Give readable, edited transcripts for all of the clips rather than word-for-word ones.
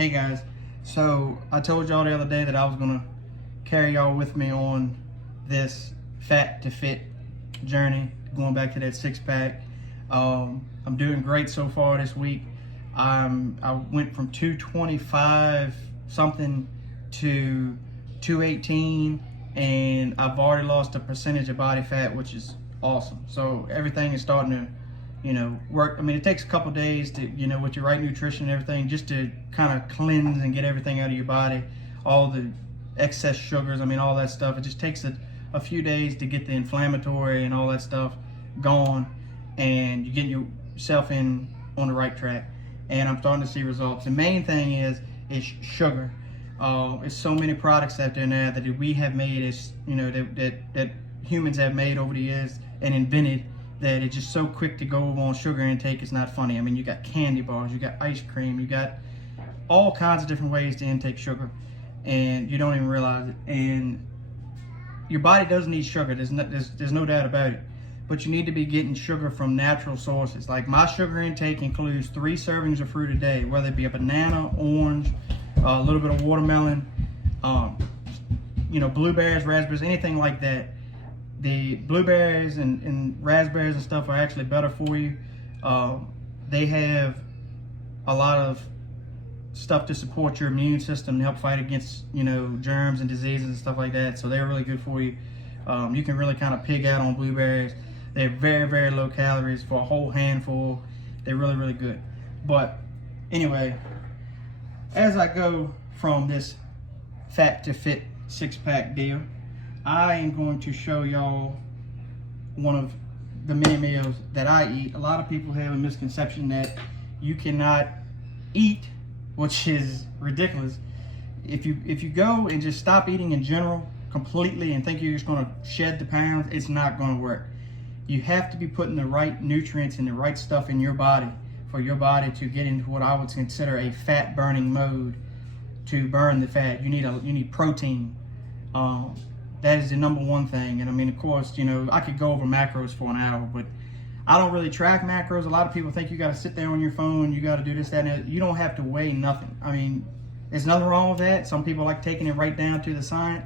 Hey guys, so I told y'all the other day that I was gonna carry y'all with me on this fat to fit journey, going back to that six-pack. I'm doing great so far this week. I went from 225 something to 218, and I've already lost a percentage of body fat, which is awesome. So everything is starting to, work. I mean, it takes a couple days to, with your right nutrition and everything, just to kind of cleanse and get everything out of your body, all the excess sugars, I mean, all that stuff. It just takes a few days to get the inflammatory and all that stuff gone, and you're getting yourself on the right track. And I'm starting to see results. The main thing is sugar. There's so many products out there now that we have made, that humans have made over the years and invented, that it's just so quick to go on sugar intake. It's not funny. I mean, you got candy bars, you got ice cream, you got all kinds of different ways to intake sugar, and you don't even realize it. And your body does need sugar. There's no doubt about it. But you need to be getting sugar from natural sources. Like, my sugar intake includes 3 servings of fruit a day, whether it be a banana, orange, a little bit of watermelon, blueberries, raspberries, anything like that. The blueberries and raspberries and stuff are actually better for you. They have a lot of stuff to support your immune system and help fight against, germs and diseases and stuff like that. So they're really good for you. You can really kind of pig out on blueberries. They're very, very low calories for a whole handful. They're really, really good. But anyway, as I go from this fat to fit six-pack deal, I am going to show y'all one of the many meals that I eat. A lot of people have a misconception that you cannot eat, which is ridiculous. If you go and just stop eating in general completely and think you're just going to shed the pounds, it's not going to work. You have to be putting the right nutrients and the right stuff in your body for your body to get into what I would consider a fat burning mode, to burn the fat. You need protein. That is the number one thing. And I mean, of course, I could go over macros for an hour, but I don't really track macros. A lot of people think you got to sit there on your phone, you got to do this, that, and that. You don't have to weigh nothing. I mean, there's nothing wrong with that. Some people like taking it right down to the science,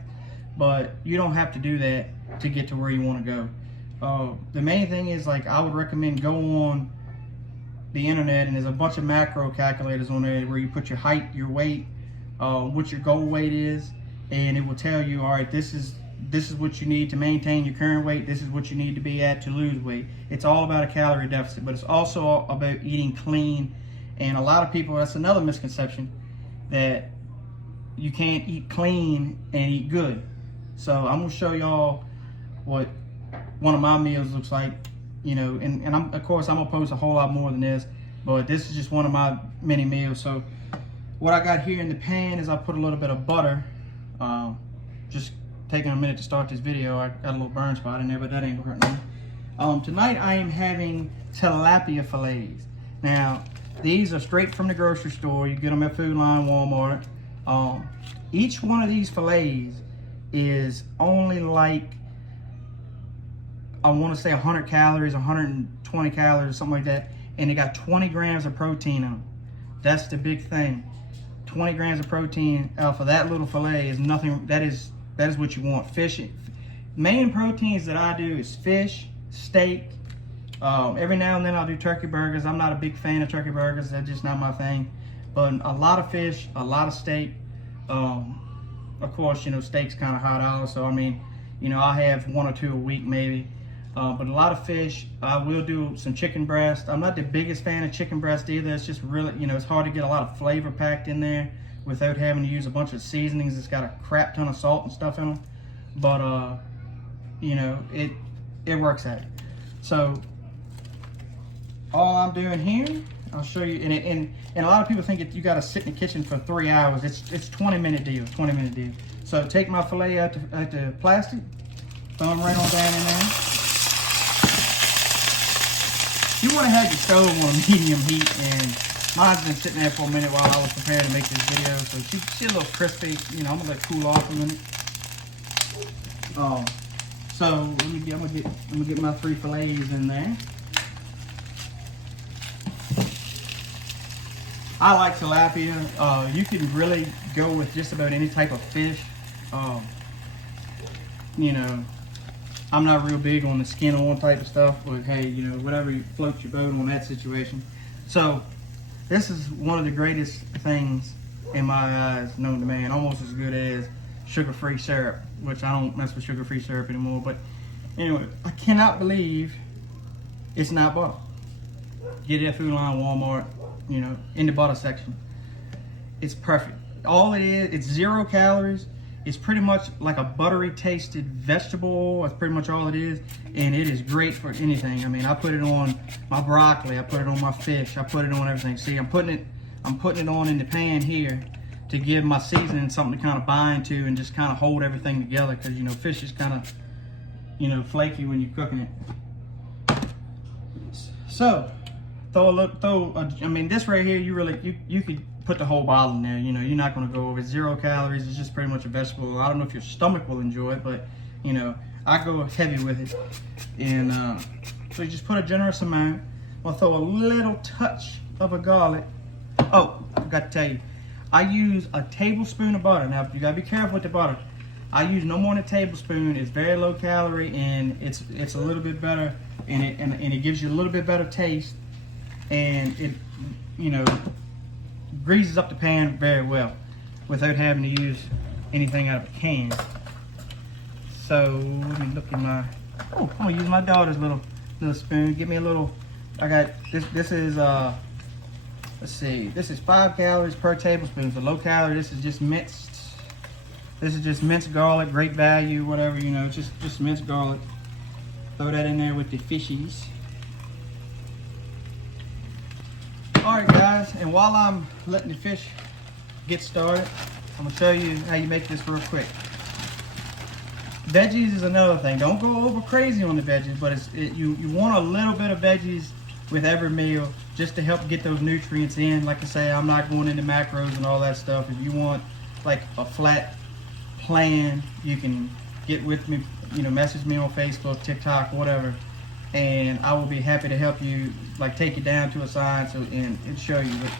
but you don't have to do that to get to where you want to go. The main thing is, like, I would recommend go on the internet, and there's a bunch of macro calculators on there where you put your height, your weight, what your goal weight is, and it will tell you, all right, this is what you need to maintain your current weight, this is what you need to be at to lose weight. It's all about a calorie deficit, but it's also about eating clean. And a lot of people, that's another misconception, that you can't eat clean and eat good. So I'm gonna show y'all what one of my meals looks like, and of course I'm gonna post a whole lot more than this, but this is just one of my many meals. So what I got here in the pan is I put a little bit of butter. Just taking a minute to start this video, I got a little burn spot in there, but that ain't hurt nothing. Tonight I am having tilapia fillets. Now, these are straight from the grocery store. You get them at Food Line, Walmart. Each one of these fillets is only like, I want to say 100 calories, 120 calories, something like that, and they got 20 grams of protein in them. That's the big thing. 20 grams of protein for that little fillet is nothing. That is what you want. Fish. Main proteins that I do is fish, steak. Every now and then I'll do turkey burgers. I'm not a big fan of turkey burgers. That's just not my thing. But a lot of fish, a lot of steak. Of course, steak's kind of hot out. So I mean, I'll have 1 or 2 a week maybe. But a lot of fish. I will do some chicken breast. I'm not the biggest fan of chicken breast either. It's just really, it's hard to get a lot of flavor packed in there without having to use a bunch of seasonings. It's got a crap ton of salt and stuff in them. But, it works out. So all I'm doing here, I'll show you. And a lot of people think you got to sit in the kitchen for 3 hours. It's 20-minute deal, 20-minute deal. So take my filet out the plastic, throw them right on down in there. You want to have your stove on a medium heat, and mine's been sitting there for a minute while I was preparing to make this video, so she's a little crispy. I'm gonna let it cool off a minute. So I'm gonna get my 3 fillets in there. I like tilapia. You can really go with just about any type of fish. You know, I'm not real big on the skin on type of stuff, but hey, you know, whatever floats your boat on that situation. So this is one of the greatest things in my eyes known to man, almost as good as sugar-free syrup, which I don't mess with sugar-free syrup anymore. But anyway, I cannot believe it's not butter. Get it at Food Line, Walmart, you know, in the butter section. It's perfect. All it is, it's 0 calories. It's pretty much like a buttery tasted vegetable. That's pretty much all it is. And it is great for anything. I mean, I put it on my broccoli. I put it on my fish. I put it on everything. See, I'm putting it on in the pan here to give my seasoning something to kind of bind to and just kind of hold everything together. Because, you know, fish is kind of, you know, flaky when you're cooking it. So, I mean, this right here, you could put the whole bottle in there. You know, you're not going to go over 0 calories. It's just pretty much a vegetable. I don't know if your stomach will enjoy it, but you know, I go heavy with it. And so you just put a generous amount. I'll throw a little touch of a garlic. Oh, I forgot to tell you, I use a tablespoon of butter. Now you gotta be careful with the butter. I use no more than a tablespoon. It's very low calorie, and it's a little bit better, and it gives you a little bit better taste, and it, you know, greases up the pan very well without having to use anything out of a can. So let me look in my, oh, I'm gonna use my daughter's little spoon. Give me a little, I got this is let's see, this is 5 calories per tablespoon. So low calorie. This is just minced garlic, great value, whatever, you know, just minced garlic. Throw that in there with the fishies. Alright guys, and while I'm letting the fish get started, I'm gonna show you how you make this real quick. Veggies is another thing. Don't go over crazy on the veggies, but you want a little bit of veggies with every meal just to help get those nutrients in. Like I say, I'm not going into macros and all that stuff. If you want like a flat plan, you can get with me, you know, message me on Facebook, TikTok, whatever, and I will be happy to help you, like take you down to a science and show you. But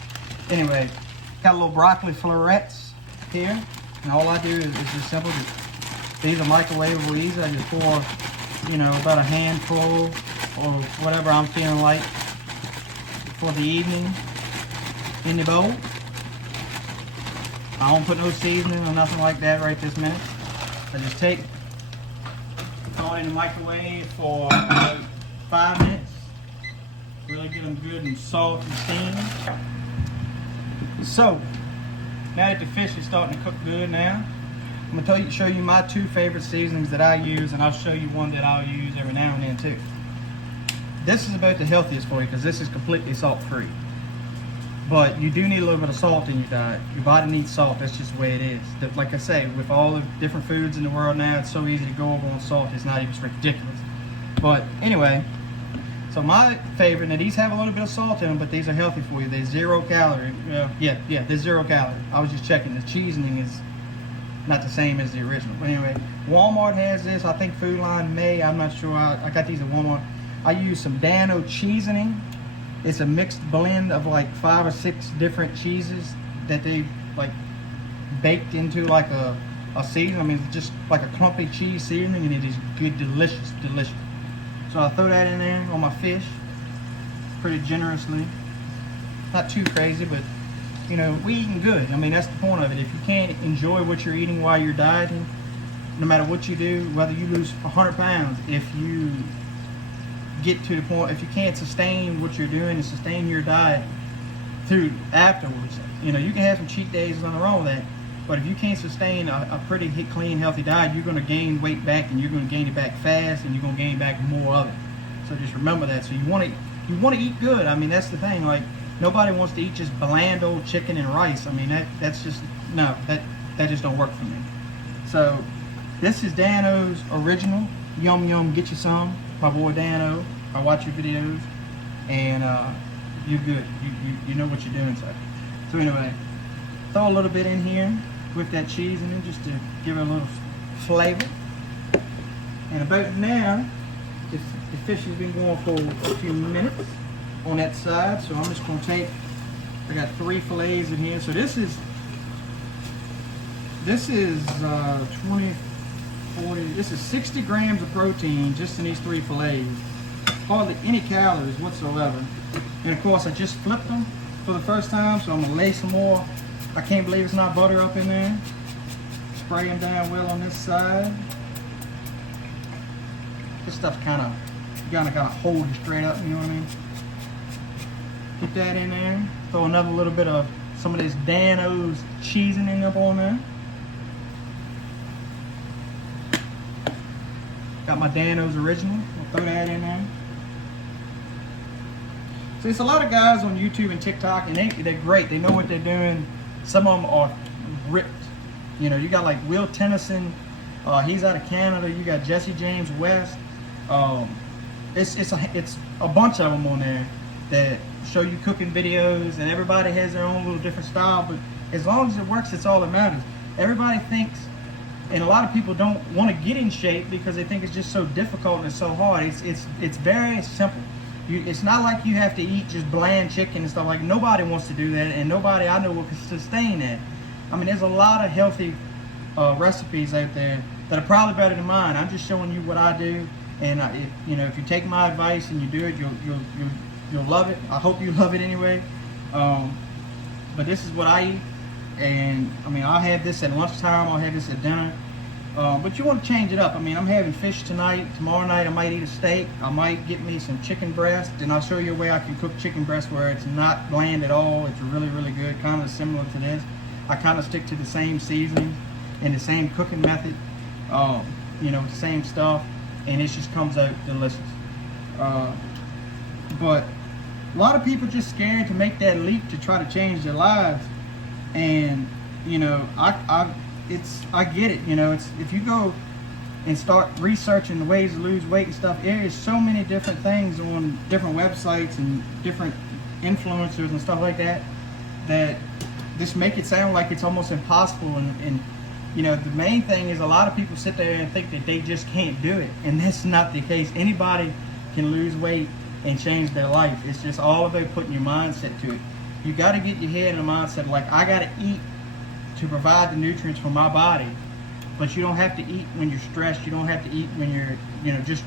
anyway, got a little broccoli florets here, and all I do is just simple. These are microwavable easy. I just pour, you know, about a handful or whatever I'm feeling like for the evening in the bowl. I don't put no seasoning or nothing like that right this minute. I just throw it in the microwave for about 5 minutes. Really get them good and soft and steamed. So, now that the fish is starting to cook good now, I'm going to show you my 2 favorite seasonings that I use, and I'll show you one that I'll use every now and then too. This is about the healthiest for you because this is completely salt-free. But you do need a little bit of salt in your diet. Your body needs salt. That's just the way it is. Like I say, with all the different foods in the world now, it's so easy to go over on salt. It's not even ridiculous. But anyway, so my favorite, now these have a little bit of salt in them, but these are healthy for you. They're 0 calorie. Yeah, they're 0 calorie. I was just checking. The seasoning is not the same as the original. But anyway, Walmart has this. I think Food Line may. I'm not sure. I got these at Walmart. I use some Dano seasoning. It's a mixed blend of like 5 or 6 different cheeses that they like baked into like a seasoning. I mean, it's just like a clumpy cheese seasoning, and it is good, delicious. So I throw that in there on my fish pretty generously. Not too crazy, but you know, we eating good. I mean, that's the point of it. If you can't enjoy what you're eating while you're dieting, no matter what you do, whether you lose 100 pounds, if you get to the point, if you can't sustain what you're doing and sustain your diet through afterwards, you know, you can have some cheat days, nothing wrong with that, but if you can't sustain a pretty clean, healthy diet, you're going to gain weight back, and you're going to gain it back fast, and you're going to gain back more of it. So just remember that. So you want to eat good. I mean, that's the thing. Like, nobody wants to eat just bland old chicken and rice. I mean, that's just, no, that just don't work for me. So this is Dano's original. Yum yum, get you some. My boy Dano. I watch your videos, and you're good. You know what you're doing. So anyway, throw a little bit in here with that cheese in it just to give it a little flavor. And about now, the fish has been going for a few minutes on that side, so I'm just going to take I got 3 fillets in here. So this is 20, 40, this is 60 grams of protein just in these 3 fillets. Hardly any calories whatsoever. And of course I just flipped them for the first time, so I'm gonna lay some more. I can't believe it's not butter up in there. Spray them down well on this side. This stuff's kind of hold you straight up, you know what I mean? Get that in there. Throw another little bit of some of this Dano's seasoning up on there. Got my Dano's original. I'll throw that in there. So there's a lot of guys on YouTube and TikTok, and they're great. They know what they're doing. Some of them are ripped. You know, you got like Will Tennyson. He's out of Canada. You got Jesse James West. It's a bunch of them on there that show you cooking videos, and everybody has their own little different style. But as long as it works, it's all that matters. Everybody thinks, and a lot of people don't want to get in shape because they think it's just so difficult and it's so hard. It's very simple. It's not like you have to eat just bland chicken and stuff. Like, nobody wants to do that, and nobody I know will sustain that. I mean, there's a lot of healthy recipes out there that are probably better than mine. I'm just showing you what I do, and if you take my advice and you do it, you'll love it. I hope you love it anyway. But this is what I eat, and I mean, I'll have this at lunchtime. I'll have this at dinner. But you want to change it up. I mean, I'm having fish tonight. Tomorrow night I might eat a steak. I might get me some chicken breast, and I'll show you a way I can cook chicken breast where it's not bland at all. It's really, really good, kind of similar to this. I kind of stick to the same seasoning and the same cooking method, the same stuff, and it just comes out delicious. But a lot of people just scared to make that leap to try to change their lives, and I get it. It's, if you go and start researching the ways to lose weight and stuff, there is so many different things on different websites and different influencers and stuff like that just make it sound like it's almost impossible. And the main thing is, a lot of people sit there and think that they just can't do it, and that's not the case. Anybody can lose weight and change their life. It's just all about putting your mindset to it. You got to get your head in a mindset like, I got to eat to provide the nutrients for my body. But you don't have to eat when you're stressed. You don't have to eat when you're just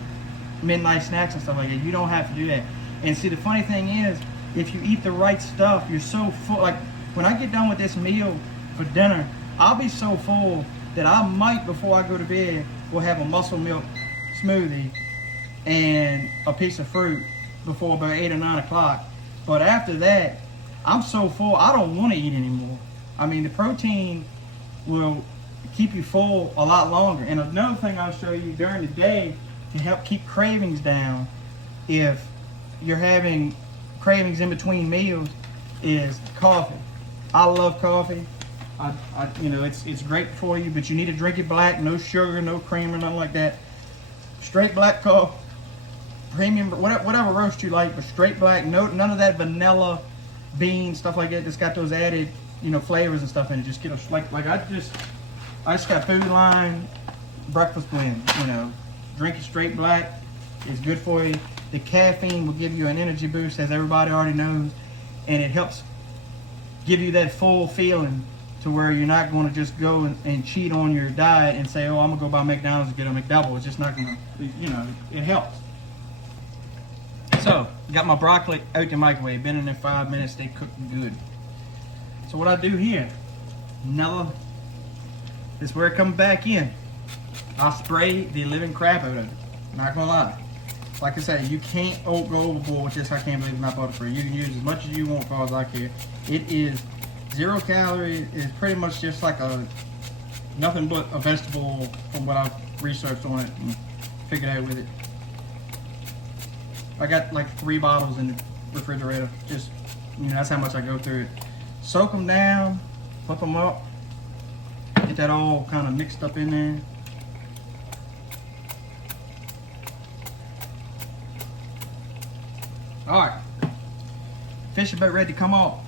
midnight snacks and stuff like that. You don't have to do that. And see, the funny thing is, if you eat the right stuff, you're so full. Like, when I get done with this meal for dinner, I'll be so full that I might, before I go to bed, will have a muscle milk smoothie and a piece of fruit before about 8 or 9 o'clock. But after that, I'm so full, I don't want to eat anymore. I mean, the protein will keep you full a lot longer. And another thing I'll show you during the day to help keep cravings down, if you're having cravings in between meals, is coffee. I love coffee. It's great for you, but you need to drink it black, no sugar, no cream, or nothing like that. Straight black coffee, premium, whatever roast you like, but straight black. None of that vanilla bean stuff like that that's got those added flavors and stuff in it. Just get I just got Food Line breakfast blend. Drink it straight black. It's good for you. The caffeine will give you an energy boost, as everybody already knows, and it helps give you that full feeling to where you're not going to just go and cheat on your diet and say, oh, I'm gonna go buy McDonald's and get a McDouble. It's just not gonna, it helps. So, got my broccoli out the microwave, been in there 5 minutes, they cooking good. So what I do here, this is where it comes back in. I'll spray the living crap out of it, not gonna lie. Like I said, you can't go overboard with this. I can't believe it's not butter free. You can use as much as you want, as far as I care. It is 0 calories. It's pretty much just like nothing but a vegetable from what I've researched on it and figured out with it. I got like 3 bottles in the refrigerator. Just, that's how much I go through it. Soak them down, flip them up, get that all kind of mixed up in there. Alright, fish about ready to come off.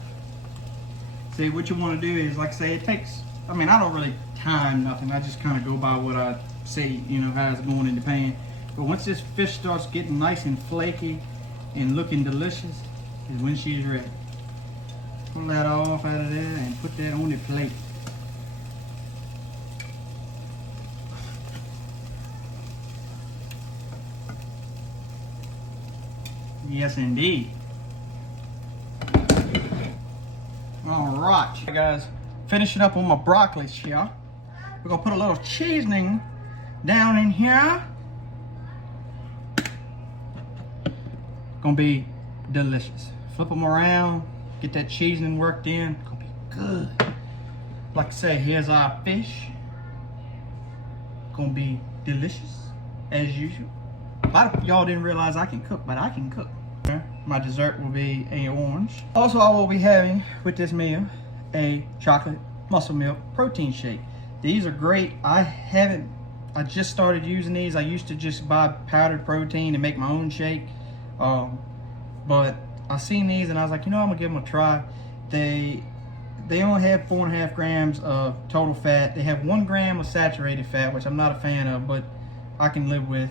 See, what you want to do is, like I say, it takes, I don't really time nothing. I just kind of go by what I see, how it's going in the pan. But once this fish starts getting nice and flaky and looking delicious, is when she's ready. Pull that off out of there and put that on the plate. Yes, indeed. All right, guys, finishing up on my broccoli here. We're gonna put a little seasoning down in here. Gonna be delicious. Flip them around, get that seasoning worked in. Gonna be good. Like I say, here's our fish. Gonna be delicious as usual. A lot of y'all didn't realize I can cook, but I can cook. My dessert will be an orange. Also, I will be having with this meal a chocolate muscle milk protein shake. These are great. I just started using these. I used to just buy powdered protein and make my own shake. But I seen these and I was like, you know, I'm gonna give them a try. They only have 4.5 grams of total fat. They have 1 gram of saturated fat, which I'm not a fan of, but I can live with.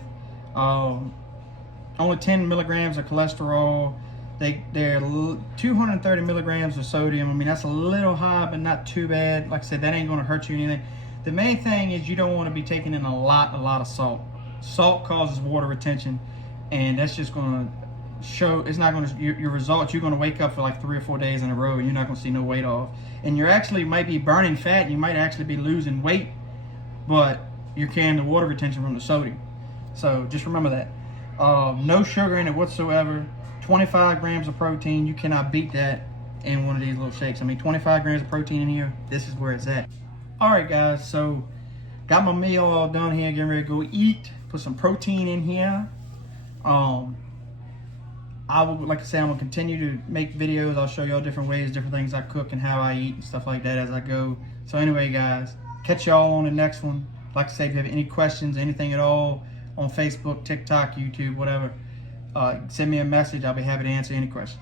Only 10 milligrams of cholesterol. They're 230 milligrams of sodium. I mean, that's a little high, but not too bad. Like I said, that ain't gonna hurt you anything. The main thing is you don't want to be taking in a lot of salt. Salt causes water retention, and that's just gonna show. It's not gonna your results. You're gonna wake up for like 3 or 4 days in a row, and you're not gonna see no weight off. And you're actually might be burning fat. And you might actually be losing weight, but you're carrying the water retention from the sodium. So just remember that. No sugar in it whatsoever. 25 grams of protein. You cannot beat that in one of these little shakes. I mean, 25 grams of protein in here. This is where it's at. All right, guys. So got my meal all done here. Getting ready to go eat. Put some protein in here. I will, like I said, I'm gonna continue to make videos. I'll show y'all different ways, different things I cook and how I eat and stuff like that as I go. So anyway, guys, catch y'all on the next one. Like I say, if you have any questions, anything at all, on Facebook, TikTok, YouTube, whatever, send me a message. I'll be happy to answer any questions.